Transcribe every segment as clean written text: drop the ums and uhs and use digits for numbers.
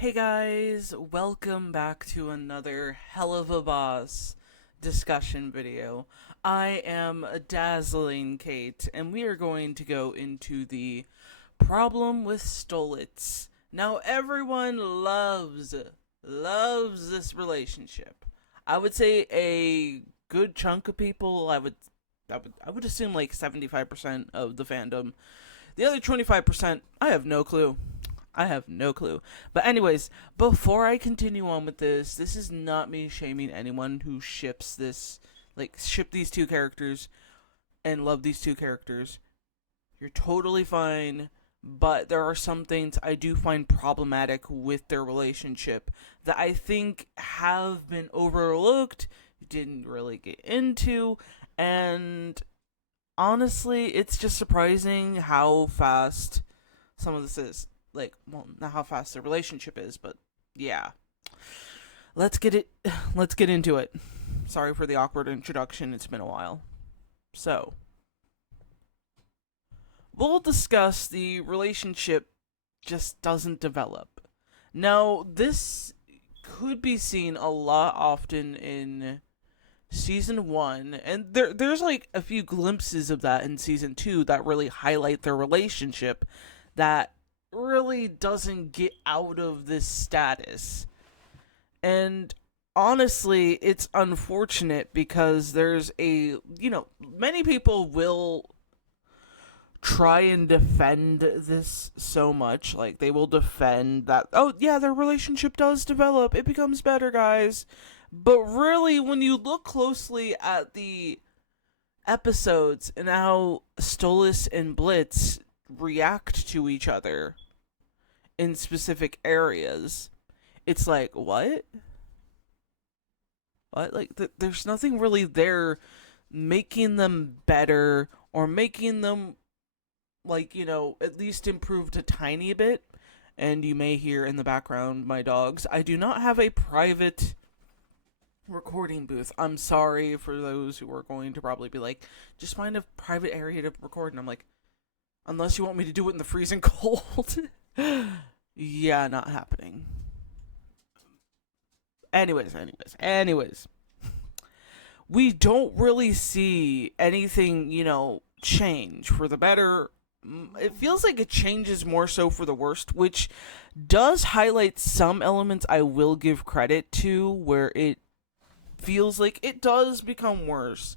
Hey guys, welcome back to another Helluva Boss discussion video. I am Dazzling Kate, and we are going to go into the problem with Stolitz. Now everyone loves this relationship. I would say a good chunk of people, I would assume like 75% of the fandom. The other 25%, I have no clue. I have no clue. But anyways, before I continue on with this is not me shaming anyone who ship these two characters and love these two characters. You're totally fine, but there are some things I do find problematic with their relationship that I think have been overlooked, didn't really get into, and honestly, it's just surprising how fast some of this is. Like, well, not how fast the relationship is, but yeah. Let's get it let's get into it. Sorry for the awkward introduction, it's been a while. So, we'll discuss the relationship just doesn't develop. Now, this could be seen a lot often in season 1, and there's like a few glimpses of that in season 2 that really highlight their relationship that really doesn't get out of this status. And honestly, it's unfortunate because many people will try and defend this so much. Like, they will defend that, oh, yeah, their relationship does develop, it becomes better, guys. But really, when you look closely at the episodes and how Stolas and Blitz react to each other in specific areas, it's like, what? What? Like, there's nothing really there making them better or making them, at least improved a tiny bit. And you may hear in the background my dogs. I do not have a private recording booth. I'm sorry for those who are going to probably be like, just find a private area to record. And I'm like, unless you want me to do it in the freezing cold. Yeah, not happening. Anyways. We don't really see anything, change for the better. It feels like it changes more so for the worst, which does highlight some elements I will give credit to, where it feels like it does become worse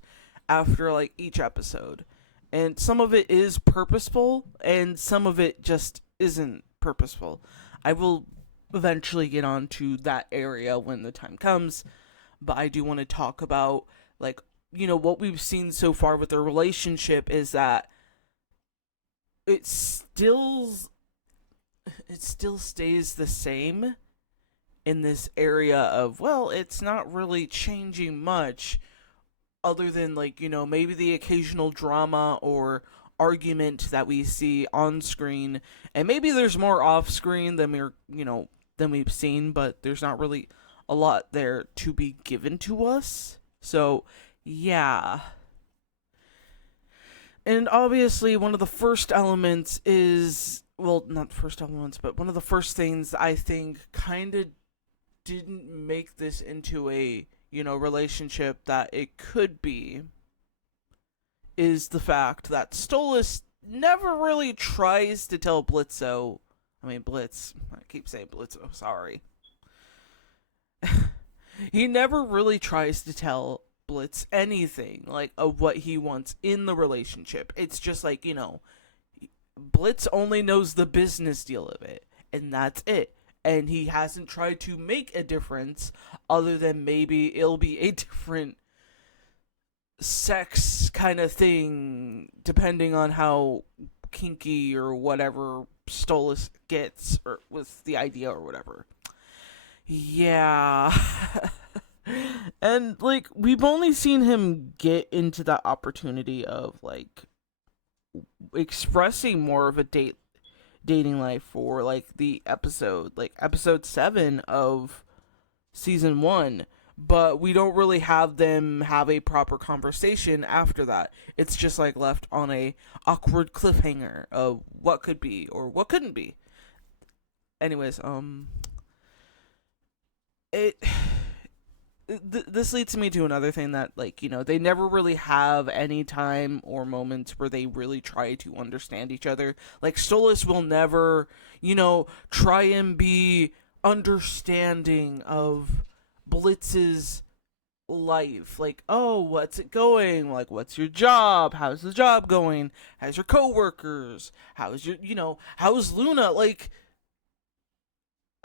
after like each episode. And some of it is purposeful and some of it just isn't purposeful. I will eventually get on to that area when the time comes, but I do want to talk about what we've seen so far with their relationship is that it still it still stays the same in this area of, well, it's not really changing much other than maybe the occasional drama or argument that we see on screen, and maybe there's more off screen than we've seen, but there's not really a lot there to be given to us. So yeah. And obviously one of the first elements is, well, not the first elements, but one of the first things I think kind of didn't make this into a relationship that it could be, is the fact that Stolas never really tries to tell Blitzo. I mean, Blitz. I keep saying Blitzo, sorry. He never really tries to tell Blitz anything, of what he wants in the relationship. It's just Blitz only knows the business deal of it, and that's it. And he hasn't tried to make a difference other than maybe it'll be a different sex kind of thing depending on how kinky or whatever Stolas gets or with the idea or whatever. Yeah. And we've only seen him get into that opportunity of expressing more of a dating life for the episode 7 of season 1, but we don't really have them have a proper conversation after that. It's just left on a awkward cliffhanger of what could be or what couldn't be. Anyways, it this leads me to another thing that, like, they never really have any time or moments where they really try to understand each other. Like, Stolas will never, try and be understanding of Blitz's life. Like, oh, what's it going? Like, what's your job? How's the job going? How's your coworkers? How's how's Luna? Like,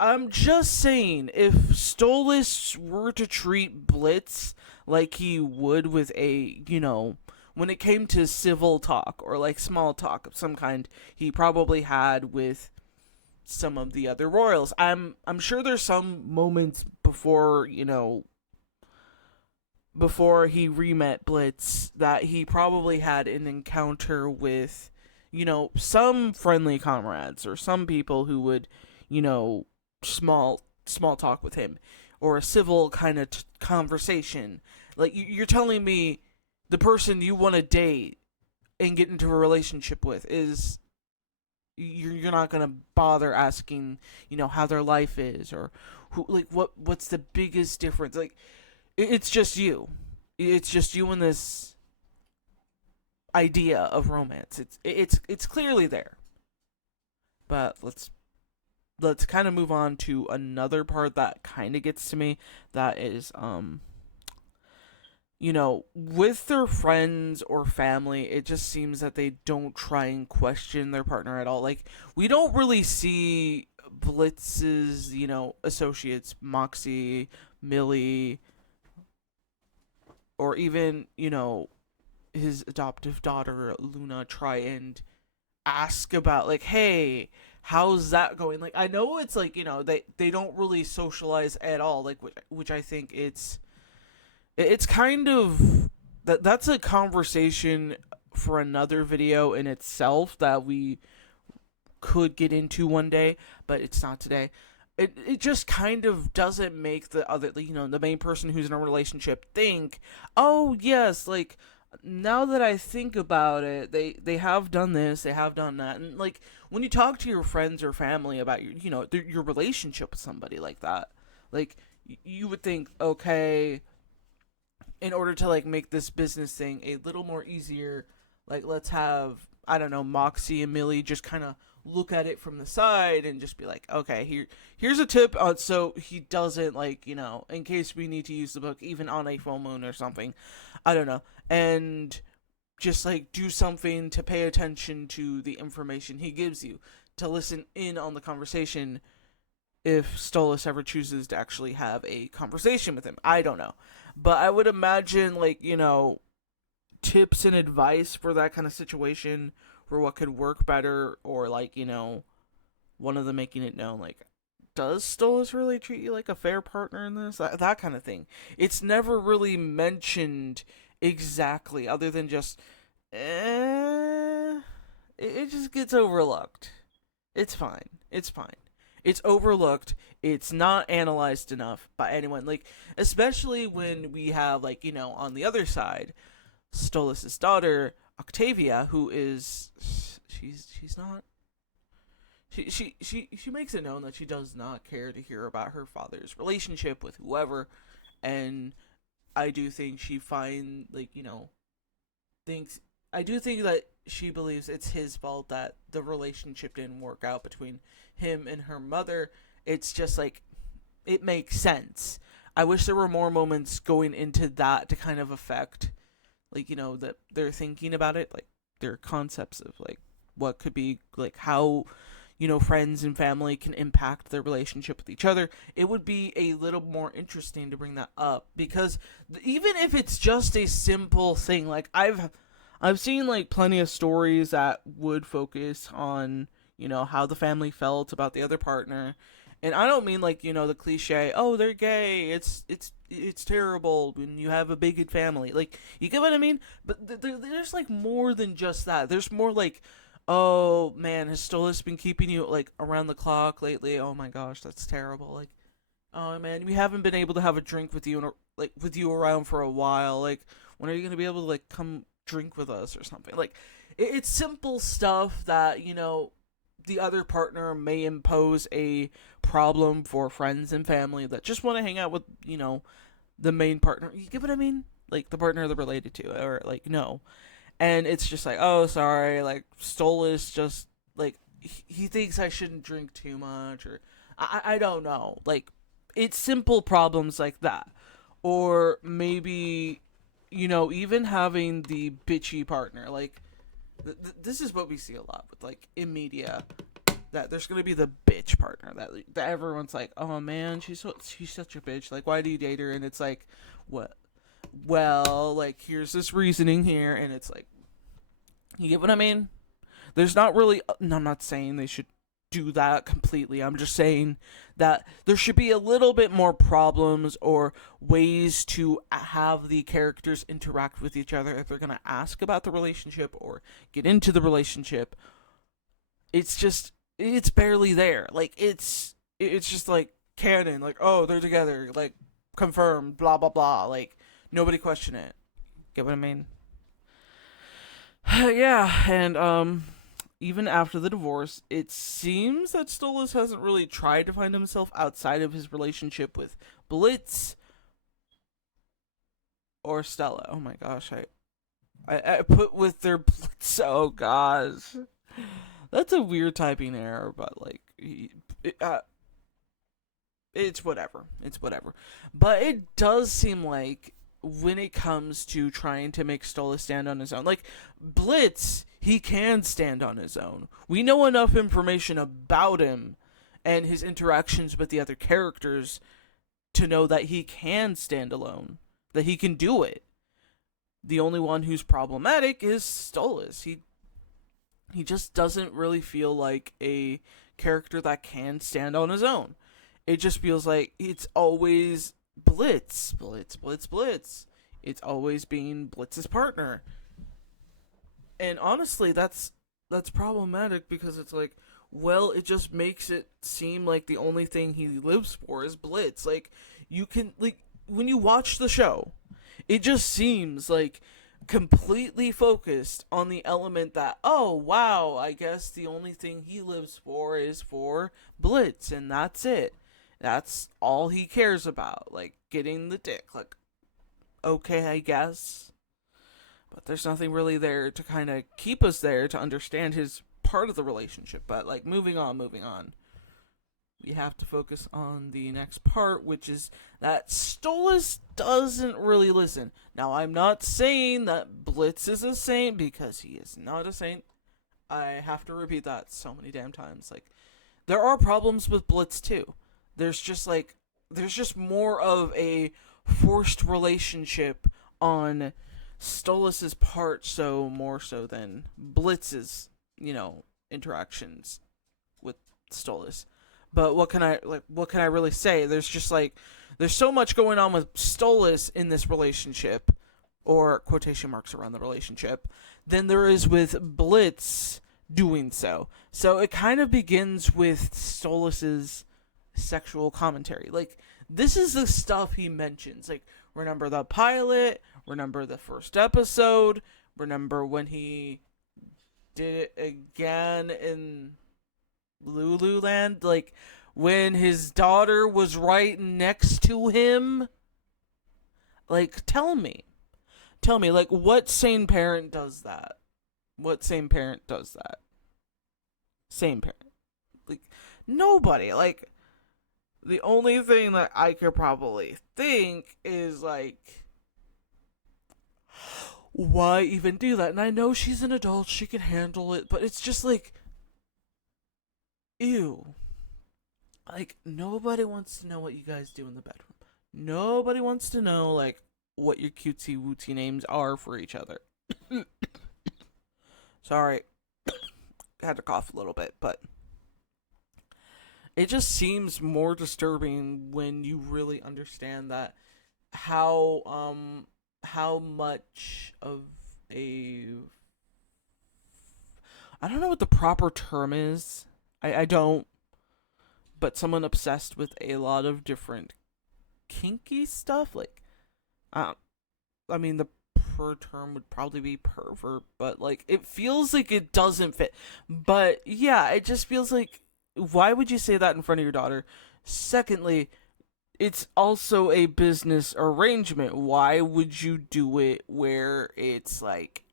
I'm just saying, if Stolas were to treat Blitz like he would with when it came to civil talk or like small talk of some kind, he probably had with some of the other royals. I'm sure there's some moments before he re-met Blitz that he probably had an encounter with, some friendly comrades or some people who would, you know, small talk with him, or a civil kind of conversation. Like, you're telling me the person you want to date and get into a relationship with is you're not gonna bother asking, how their life is, or who, like, what's the biggest difference. Like, it's just you. It's just you and this idea of romance. It's clearly there. But let's kind of move on to another part that kind of gets to me. That is, with their friends or family, it just seems that they don't try and question their partner at all. Like, we don't really see Blitz's, associates, Moxie, Millie, or even, his adoptive daughter, Luna, try and ask about, like, hey, how's that going? Like, I know it's like, they don't really socialize at all, like, which I think it's kind of that's a conversation for another video in itself that we could get into one day, but it's not today. It just kind of doesn't make the other, the main person who's in a relationship think, oh yes, like, now that I think about it, they have done this, they have done that. And, like, when you talk to your friends or family about your relationship with somebody like that, like, you would think, okay, in order to, like, make this business thing a little more easier, like, let's have, I don't know, Moxie and Millie just kind of look at it from the side and just be like, okay, here's a tip on, so he doesn't, like, in case we need to use the book even on a full moon or something, I don't know, and just, like, do something to pay attention to the information he gives you, to listen in on the conversation if Stolas ever chooses to actually have a conversation with him. I don't know, but I would imagine, like, tips and advice for that kind of situation, for what could work better, or, like, one of them making it known, like, does Stolas really treat you like a fair partner in this? That kind of thing. It's never really mentioned exactly, other than just, it just gets overlooked. It's fine. It's fine. It's overlooked. It's not analyzed enough by anyone. Like, especially when we have, like, on the other side, Stolas' daughter, Octavia, who is, she's not, she makes it known that she does not care to hear about her father's relationship with whoever, and I do think she thinks, I do think that she believes it's his fault that the relationship didn't work out between him and her mother. It's just, like, it makes sense. I wish there were more moments going into that to kind of affect, like, that they're thinking about it, like, their concepts of, like, what could be, like, how, friends and family can impact their relationship with each other. It would be a little more interesting to bring that up, because even if it's just a simple thing, like, I've seen, like, plenty of stories that would focus on, how the family felt about the other partner. And I don't mean, like, the cliche, oh, they're gay, it's terrible when you have a bigoted family. Like, you get what I mean? But there's, like, more than just that. There's more, like, oh, man, has Stolas been keeping you, like, around the clock lately? Oh, my gosh, that's terrible. Like, oh, man, we haven't been able to have a drink with you, with you around for a while. Like, when are you going to be able to, like, come drink with us or something? Like, it's simple stuff that, the other partner may impose a problem for friends and family that just want to hang out with, the main partner. You get what I mean? Like the partner they're related to, or like no. And it's just like, oh, sorry, like Stolitz just like he thinks I shouldn't drink too much, or I don't know. Like it's simple problems like that, or maybe even having the bitchy partner. Like this is what we see a lot with like in media, that there's gonna be the bitch partner that everyone's like, oh man, she's such a bitch. Like, why do you date her? And it's like, what? Well, like here's this reasoning here, and it's like, you get what I mean? There's not really. I'm not saying they should do that completely. I'm just saying that there should be a little bit more problems or ways to have the characters interact with each other if they're gonna ask about the relationship or get into the relationship. It's barely there. Like it's just like canon. Like, oh, they're together. Like confirmed. Blah blah blah. Like nobody question it. Get what I mean? Yeah, and even after the divorce, it seems that Stolitz hasn't really tried to find himself outside of his relationship with Blitz or Stella. Oh my gosh, I put with their Blitz. Oh gosh, that's a weird typing error, but like, it's whatever. It's whatever. But it does seem like when it comes to trying to make Stola stand on his own, like Blitz, he can stand on his own. We know enough information about him and his interactions with the other characters to know that he can stand alone, that he can do it. The only one who's problematic is Stolitz. He just doesn't really feel like a character that can stand on his own. It just feels like it's always Blitz, Blitz, Blitz, Blitz. It's always being Blitz's partner. And honestly, that's problematic because it's like, well, it just makes it seem like the only thing he lives for is Blitz. Like, you can, like, when you watch the show, it just seems like completely focused on the element that, oh, wow, I guess the only thing he lives for is for Blitz, and that's it. That's all he cares about, like getting the dick. Like, okay, I guess. But there's nothing really there to kind of keep us there to understand his part of the relationship. But, like, moving on. We have to focus on the next part, which is that Stolas doesn't really listen. Now, I'm not saying that Blitz is a saint, because he is not a saint. I have to repeat that so many damn times. Like, there are problems with Blitz, too. There's just more of a forced relationship on Stolas's part, so more so than Blitz's, interactions with Stolas. But what can I really say? There's so much going on with Stolas in this relationship, or quotation marks around the relationship, than there is with Blitz doing so. So it kind of begins with Stolas's sexual commentary. Like, this is the stuff he mentions. Like, remember the pilot, remember the first episode, remember when he did it again in Lululand, like when his daughter was right next to him. Like, tell me, like, what sane parent does that? Same parent? Like, nobody. Like, the only thing that I could probably think is, like, why even do that? And I know she's an adult, she can handle it, but it's just like, ew. Like, nobody wants to know what you guys do in the bedroom. Nobody wants to know, like, what your cutesy wootsy names are for each other. Sorry. Had to cough a little bit, but it just seems more disturbing when you really understand that how much of a, I don't know what the proper term is. I don't, but someone obsessed with a lot of different kinky stuff, like, I mean, the proper term would probably be pervert, but like it feels like it doesn't fit. But yeah, it just feels like, why would you say that in front of your daughter? Secondly, it's also a business arrangement. Why would you do it where it's like,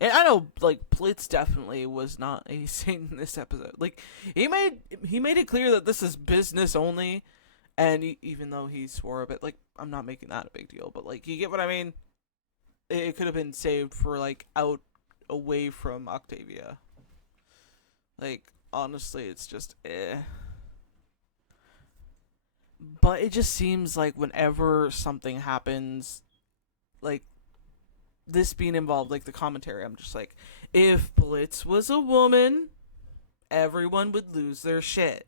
and I know like Blitz definitely was not a saint in this episode. Like he made it clear that this is business only, and even though he swore a bit, like I'm not making that a big deal, but like you get what I mean. It could have been saved for like out away from Octavia. Like honestly, it's just eh. But it just seems like whenever something happens, like this being involved, like the commentary, I'm just like, if Blitz was a woman, everyone would lose their shit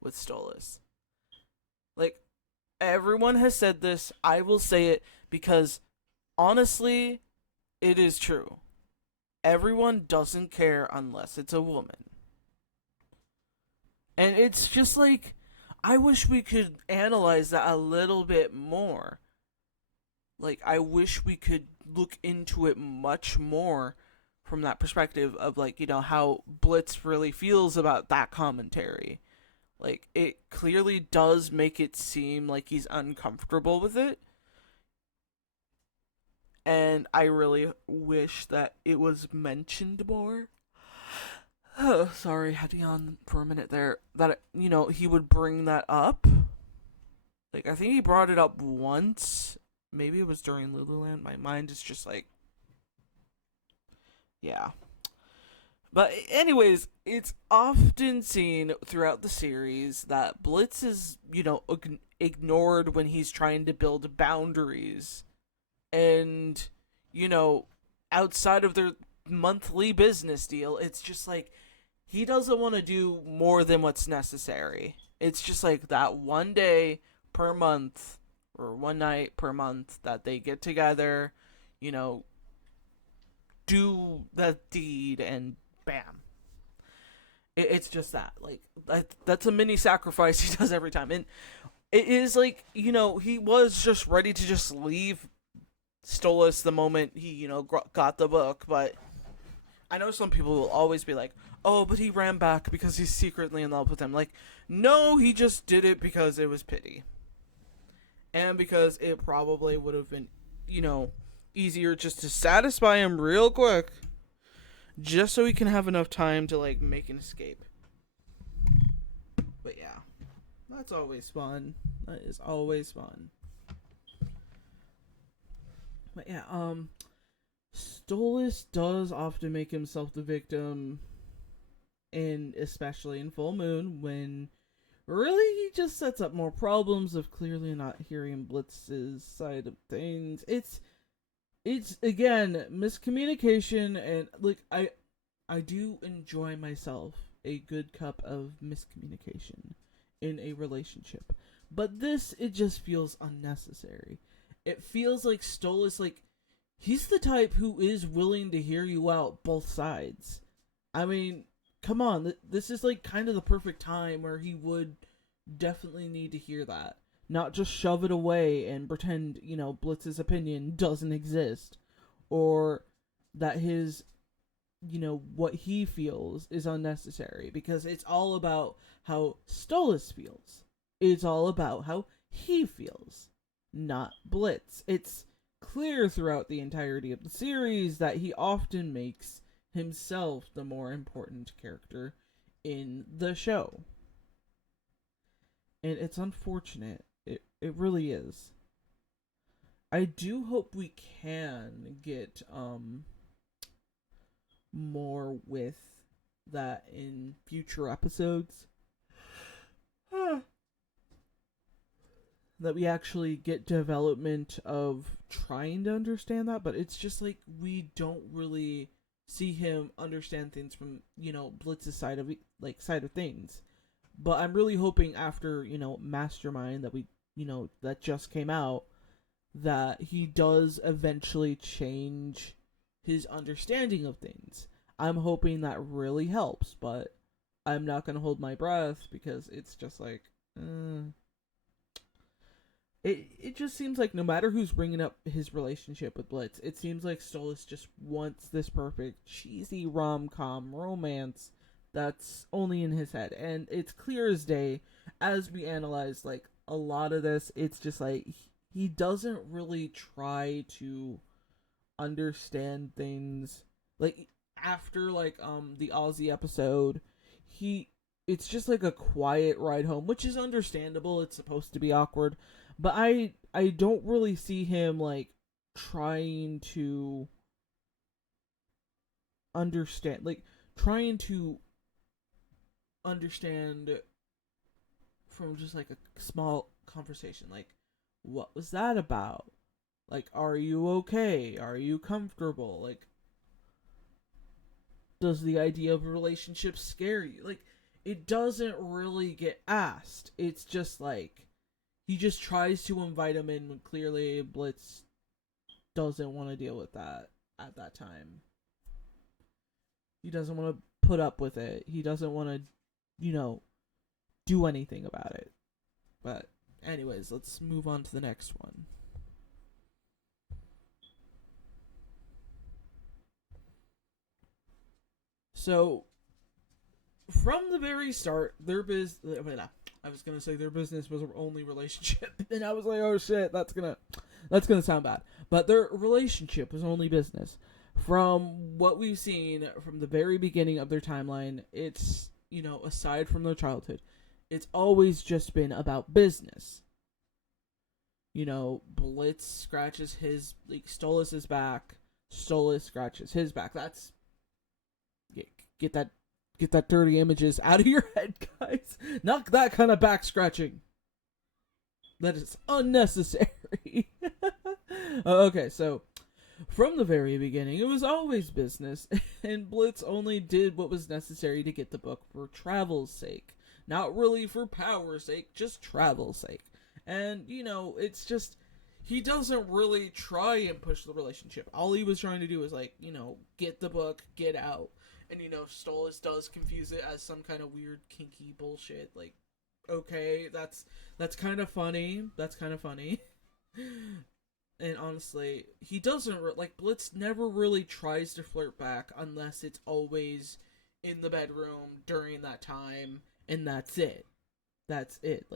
with Stolitz. Like, everyone has said this. I will say it because honestly, it is true. Everyone doesn't care unless it's a woman. And it's just like, I wish we could analyze that a little bit more. Like, I wish we could look into it much more from that perspective of, like, how Blitz really feels about that commentary. Like, it clearly does make it seem like he's uncomfortable with it. And I really wish that it was mentioned more. Oh, sorry, had to yawn for a minute there. That, he would bring that up. Like, I think he brought it up once. Maybe it was during Lululand. My mind is just like, yeah. But anyways, it's often seen throughout the series that Blitz is, ignored when he's trying to build boundaries. And, outside of their monthly business deal, it's just like he doesn't want to do more than what's necessary. It's just like that one day per month or one night per month that they get together, do that deed, and bam. It's just that. Like, that's a mini sacrifice he does every time. And it is like, he was just ready to just leave Stolitz the moment he, got the book, but I know some people will always be like, oh, but he ran back because he's secretly in love with him. Like, no, he just did it because it was pity. And because it probably would have been, easier just to satisfy him real quick. Just so he can have enough time to, like, make an escape. But yeah. That's always fun. That is always fun. But yeah, Stolitz does often make himself the victim, and especially in Full Moon, when really he just sets up more problems of clearly not hearing Blitz's side of things. It's again miscommunication, and like I do enjoy myself a good cup of miscommunication in a relationship, but it just feels unnecessary. It feels like Stolitz, like, he's the type who is willing to hear you out both sides. I mean, come on, this is like kind of the perfect time where he would definitely need to hear that. Not just shove it away and pretend, Blitz's opinion doesn't exist. Or that his, what he feels is unnecessary. Because it's all about how Stolitz feels. It's all about how he feels. Not Blitz. It's clear throughout the entirety of the series that he often makes himself the more important character in the show. And it's unfortunate. It really is. I do hope we can get more with that in future episodes. That we actually get development of trying to understand that, but it's just like we don't really see him understand things from, Blitz's side of things. But I'm really hoping after, Mastermind that that just came out, that he does eventually change his understanding of things. I'm hoping that really helps, but I'm not going to hold my breath because it's just like, it just seems like no matter who's bringing up his relationship with Blitz, it seems like Stolitz just wants this perfect cheesy rom-com romance that's only in his head, and it's clear as day as we analyze like a lot of this. It's just like he doesn't really try to understand things like after like the Aussie episode. He it's just like a quiet ride home, which is understandable. It's supposed to be awkward, but I don't really see him like trying to understand, like trying to understand from just like a small conversation, like what was that about? Like, are you okay? Are you comfortable? Like, does the idea of a relationship scare you? Like, it doesn't really get asked. It's just like he just tries to invite him in when clearly Blitz doesn't want to deal with that at that time. He doesn't want to put up with it. He doesn't want to, do anything about it. But, anyways, let's move on to the next one. So, from the very start, I was gonna say their business was their only relationship, and I was like, oh shit, that's gonna sound bad. But their relationship was only business. From what we've seen from the very beginning of their timeline, it's aside from their childhood, it's always just been about business. Blitz scratches his Stolitz's back, Stolitz scratches his back. That's get that dirty images out of your head, guys. Not that kind of back scratching. That is unnecessary. Okay, so from the very beginning, it was always business, and Blitz only did what was necessary to get the book for travel's sake. Not really for power's sake, just travel's sake. And, it's just, he doesn't really try and push the relationship. All he was trying to do was, get the book, get out. And, Stolitz does confuse it as some kind of weird, kinky bullshit. Like, okay, that's kind of funny. That's kind of funny. And honestly, he doesn't, Blitz never really tries to flirt back unless it's always in the bedroom during that time, and that's it. That's it.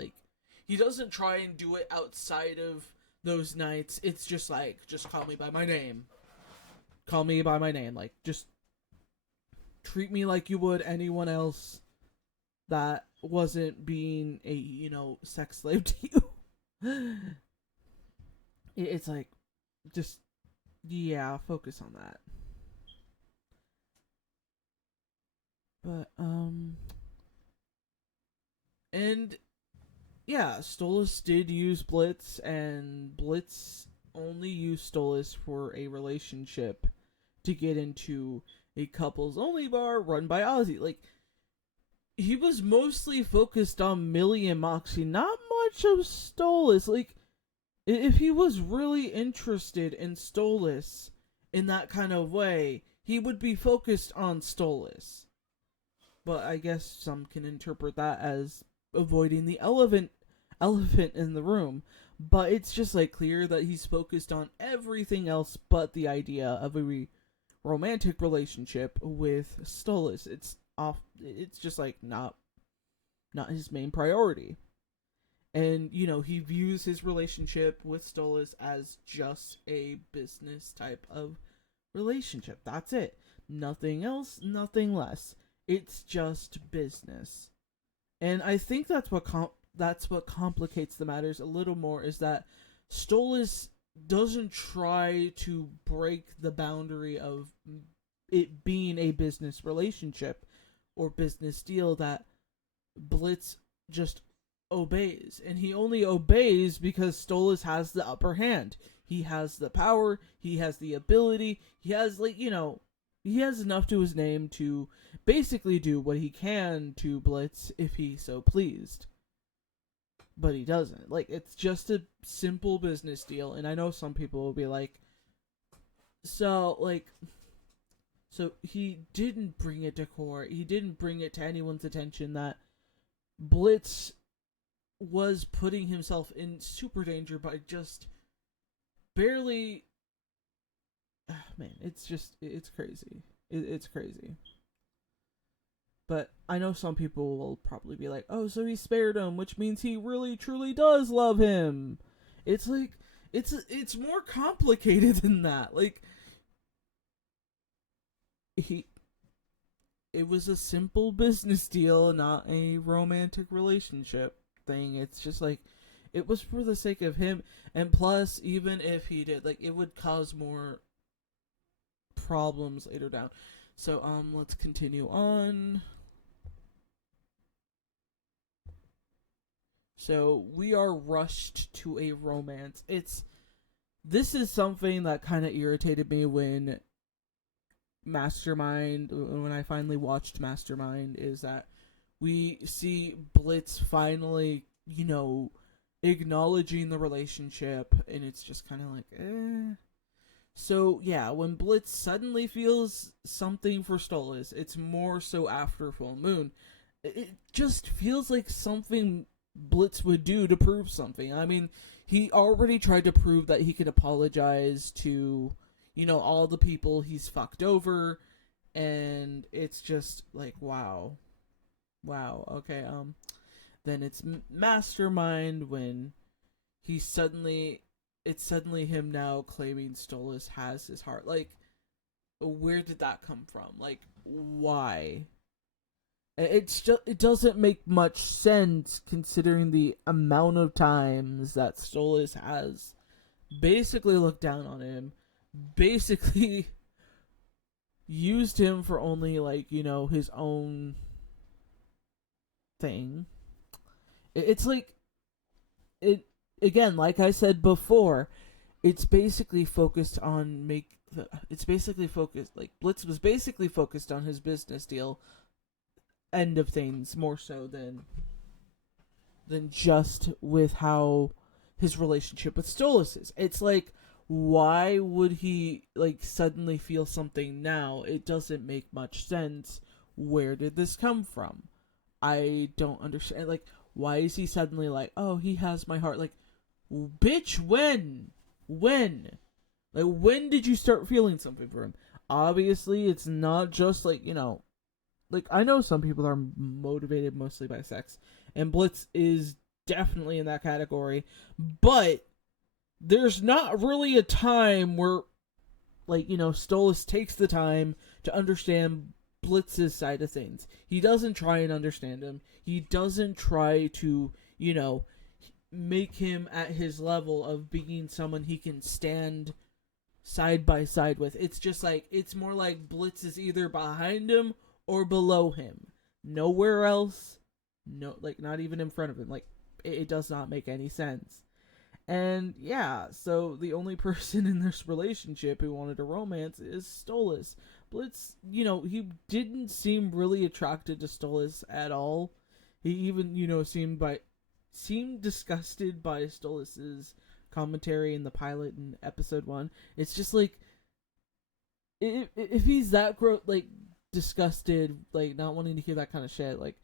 He doesn't try and do it outside of those nights. It's just just call me by my name. Call me by my name. Just treat me like you would anyone else that wasn't being a, sex slave to you. It's just, yeah, focus on that. But, and, yeah, Stolitz did use Blitz, and Blitz only used Stolitz for a relationship to get into a couples only bar run by Ozzy. He was mostly focused on Millie and Moxie, not much of Stolitz. If he was really interested in Stolitz in that kind of way, he would be focused on Stolitz. But I guess some can interpret that as avoiding the elephant in the room. But it's just clear that he's focused on everything else but the idea of a romantic relationship with Stolitz. It's just not his main priority. And, he views his relationship with Stolitz as just a business type of relationship. That's it. Nothing else, nothing less. It's just business. And I think that's what complicates the matters a little more, is that Stolitz doesn't try to break the boundary of it being a business relationship or business deal, that Blitz just obeys. And he only obeys because Stolitz has the upper hand. He has the power, he has the ability, he has he has enough to his name to basically do what he can to Blitz if he so pleased. But he doesn't. It's just a simple business deal, and I know some people will be like, so he didn't bring it to court. He didn't bring it to anyone's attention that Blitz was putting himself in super danger by just barely. Man, it's crazy. It's crazy. But I know some people will probably be like, "Oh, so he spared him, which means he really truly does love him." It's like it's more complicated than that. Like he it was a simple business deal, not a romantic relationship thing. It's just like it was for the sake of him, and plus, even if he did, like, it would cause more problems later down. So let's continue on. So we are rushed to a romance. This is something that kind of irritated me when when I finally watched Mastermind, is that we see Blitz finally, acknowledging the relationship, and it's just kind of like, eh. So, yeah, when Blitz suddenly feels something for Stolitz, it's more so after full moon. It just feels like something Blitz would do to prove something. I mean, he already tried to prove that he could apologize to, all the people he's fucked over, and it's just like, wow. Wow, okay, then it's Mastermind when it's suddenly him now claiming Stolas has his heart. Like, where did that come from? Like, why? It doesn't make much sense considering the amount of times that Stolas has basically looked down on him, basically used him for only, like, his own thing. It's like it again, like I said before, it's basically focused on it's basically focused, like, Blitz was basically focused on his business deal end of things more so than just with how his relationship with Stolas is. It's like, why would he, like, suddenly feel something now? It doesn't make much sense. Where did this come from? I don't understand. Like, why is he suddenly like, oh, he has my heart? Like, bitch, when? Like, when did you start feeling something for him? Obviously, it's not just like, like, I know some people are motivated mostly by sex, and Blitz is definitely in that category, but there's not really a time where, like, Stolas takes the time to understand Blitz's side of things. He doesn't try and understand him. He doesn't try to, make him at his level of being someone he can stand side by side with. It's just like, it's more like Blitz is either behind him or below him. Nowhere else. No, like, not even in front of him. Like, it does not make any sense. And yeah, so the only person in this relationship who wanted a romance is Stolas. Blitz, he didn't seem really attracted to Stolas at all. He even, seemed disgusted by Stolas's commentary in the pilot in episode 1. It's just like, if he's that like, disgusted, like, not wanting to hear that kind of shit, like,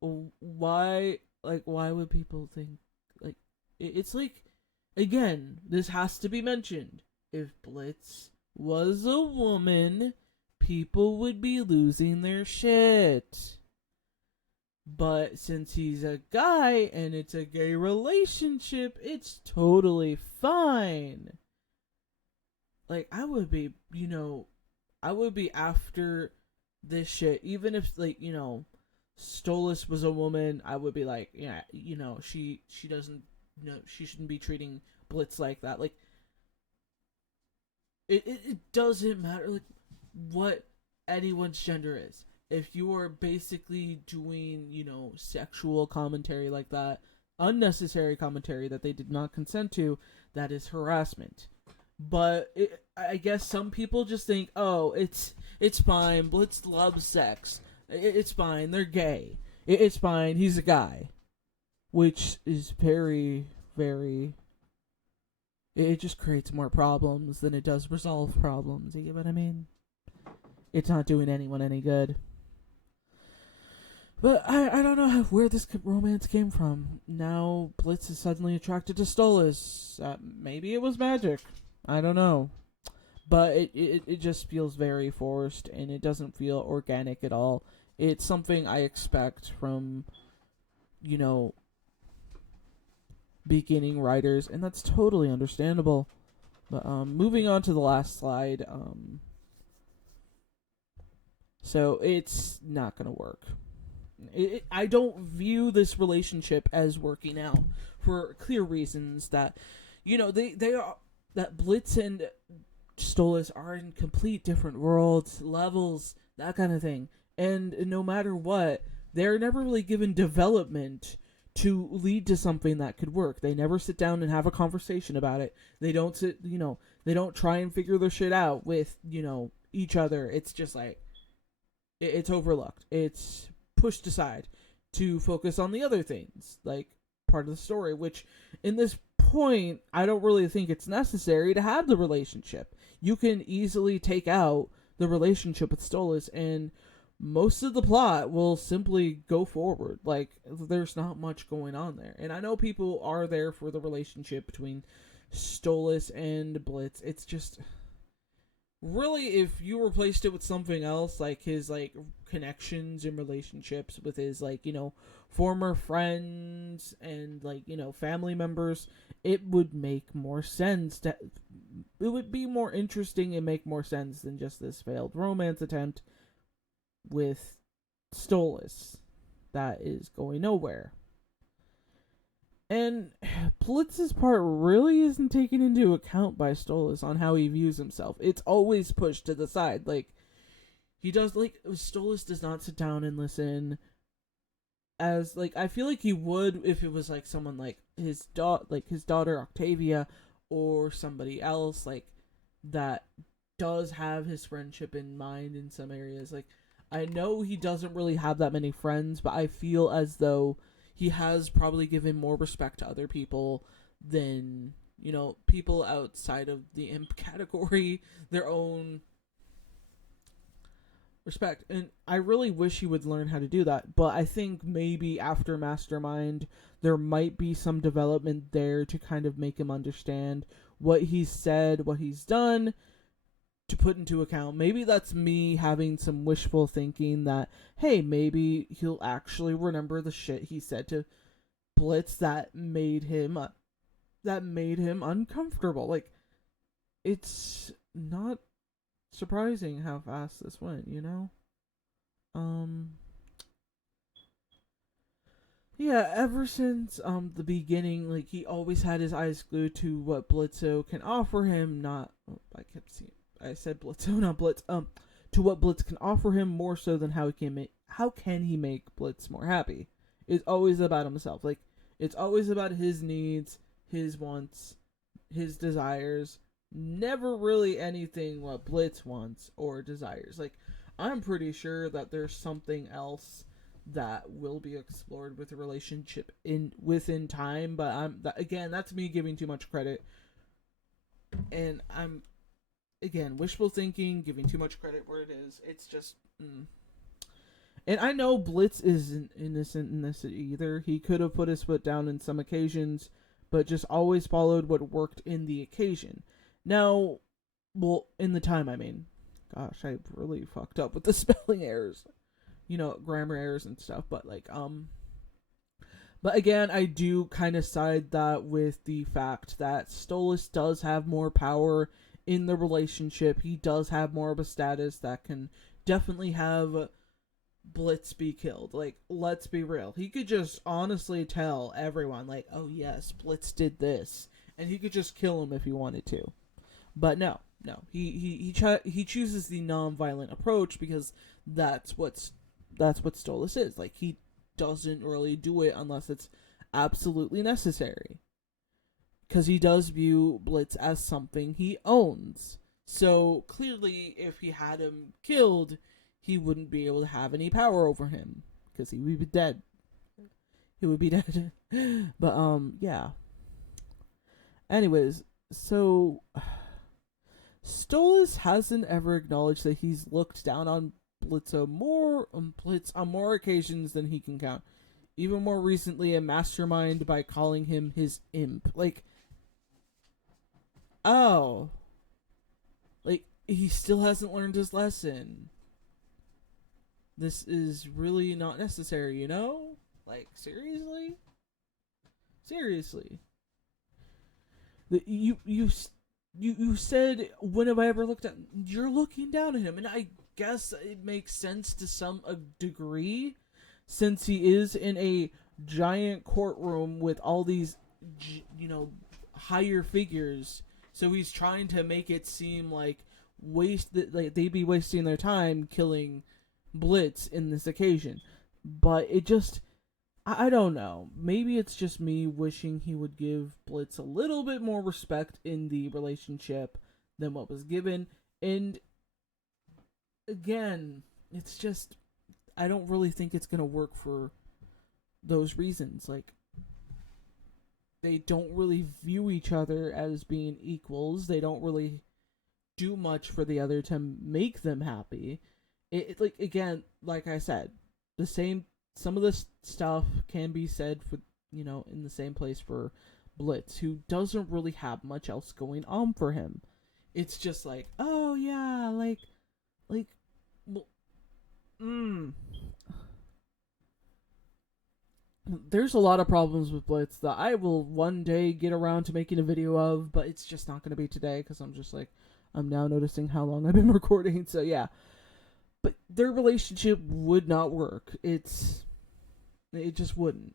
why would people think, like, it's like, again, this has to be mentioned. If Blitz was a woman, people would be losing their shit. But since he's a guy and it's a gay relationship, it's totally fine. Like, I would be after this shit. Even if, like, Stolas was a woman, I would be like, yeah, she doesn't, she shouldn't be treating Blitz like that. Like, it doesn't matter, like, what anyone's gender is. If you are basically doing, sexual commentary like that, unnecessary commentary that they did not consent to, that is harassment. But I guess some people just think, oh, it's fine. Blitz loves sex. It's fine. They're gay. It's fine. He's a guy. Which is very, very... It just creates more problems than it does resolve problems. You get what I mean? It's not doing anyone any good. But I don't know where this romance came from. Now Blitz is suddenly attracted to Stolitz. Maybe it was magic. I don't know. But it just feels very forced, and it doesn't feel organic at all. It's something I expect from, you know, beginning writers, and that's totally understandable. But moving on to the last slide. So it's not gonna work. I don't view this relationship as working out for clear reasons that, they are, that Blitz and Stolas are in complete different worlds, levels, that kind of thing. And no matter what, they're never really given development to lead to something that could work. They never sit down and have a conversation about it. They don't they don't try and figure their shit out with, each other. It's just like, it's overlooked. It's pushed aside to focus on the other things, like part of the story, which in this point, I don't really think it's necessary to have the relationship. You can easily take out the relationship with Stolas, and most of the plot will simply go forward. Like, there's not much going on there. And I know people are there for the relationship between Stolas and Blitz. It's just, really, if you replaced it with something else, like his, connections and relationships with his, former friends and, family members, it would make more sense. It would be more interesting and make more sense than just this failed romance attempt with Stolas that is going nowhere. And Blitz's part really isn't taken into account by Stolas on how he views himself. It's always pushed to the side. Stolas does not sit down and listen as, I feel like he would if it was, someone like his daughter Octavia, or somebody else, that does have his friendship in mind in some areas. I know he doesn't really have that many friends, but I feel as though he has probably given more respect to other people than, people outside of the imp category, their own respect. And I really wish he would learn how to do that. But I think maybe after Mastermind, there might be some development there to kind of make him understand what he's said, what he's done, to put into account. Maybe that's me having some wishful thinking that, hey, maybe he'll actually remember the shit he said to Blitz that made him uncomfortable. It's not surprising how fast this went, Yeah, ever since the beginning, he always had his eyes glued to what Blitzo can offer him, not I said Blitzo, not Blitz. To what Blitz can offer him more so than how can he make Blitz more happy? It's always about himself. It's always about his needs, his wants, his desires. Never really anything what Blitz wants or desires. I'm pretty sure that there's something else that will be explored with the relationship within time, but that's me giving too much credit, and I'm wishful thinking, giving too much credit where it is. It's just And I know Blitz isn't innocent in this either. He could have put his foot down in some occasions, but just always followed what worked in the occasion. Now, in the time, I mean. Gosh, I really fucked up with the spelling errors. Grammar errors and stuff, but But again, I do kind of side that with the fact that Stolas does have more power in the relationship. He does have more of a status that can definitely have Blitz be killed. Let's be real. He could just honestly tell everyone, oh yes, Blitz did this, and he could just kill him if he wanted to. But no. He chooses the non-violent approach because that's what Stolas is. He doesn't really do it unless it's absolutely necessary. Because he does view Blitz as something he owns. So clearly, if he had him killed, he wouldn't be able to have any power over him. Because he would be dead. He would be dead. But, yeah. Anyways, so Stolas hasn't ever acknowledged that he's looked down on Blitz on more occasions than he can count. Even more recently, a mastermind by calling him his imp. Like, oh, like he still hasn't learned his lesson. This is really not necessary, you know? Like, seriously? Seriously. You said, when have I ever looked at... You're looking down at him, and I guess it makes sense to some degree, since he is in a giant courtroom with all these, higher figures. So he's trying to make it seem like they'd be wasting their time killing Blitz in this occasion. But it just... I don't know. Maybe it's just me wishing he would give Blitz a little bit more respect in the relationship than what was given. And again, it's just, I don't really think it's going to work for those reasons. Like, they don't really view each other as being equals. They don't really do much for the other to make them happy. Like I said, some of this stuff can be said for, in the same place for Blitz, who doesn't really have much else going on for him. It's just like, oh yeah, There's a lot of problems with Blitz that I will one day get around to making a video of, but it's just not going to be today, because I'm now noticing how long I've been recording, so yeah. But their relationship would not work. It just wouldn't.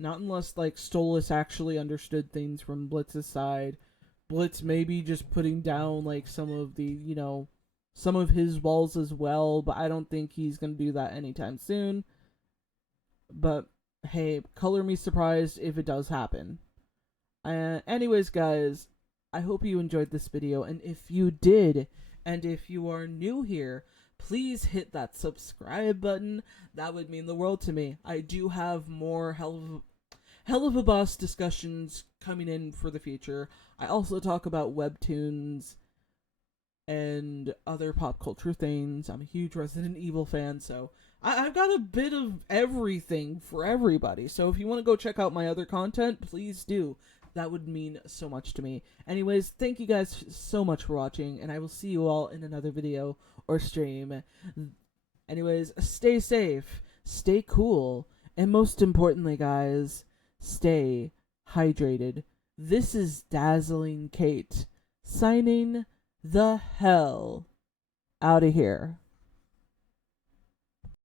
Not unless, Stolitz actually understood things from Blitz's side. Blitz maybe just putting down, some of the, some of his walls as well, but I don't think he's going to do that anytime soon. But, hey, color me surprised if it does happen. Anyways, guys, I hope you enjoyed this video, and if you did, and if you are new here, please hit that subscribe button. That would mean the world to me. I do have more Helluva Boss discussions coming in for the future. I also talk about webtoons and other pop culture things. I'm a huge Resident Evil fan, so I've got a bit of everything for everybody. So if you want to go check out my other content, please do. That would mean so much to me. Anyways, thank you guys so much for watching, and I will see you all in another video or stream. Anyways, stay safe, stay cool, and most importantly, guys, stay hydrated. This is Dazzling Kate, signing the hell out of here.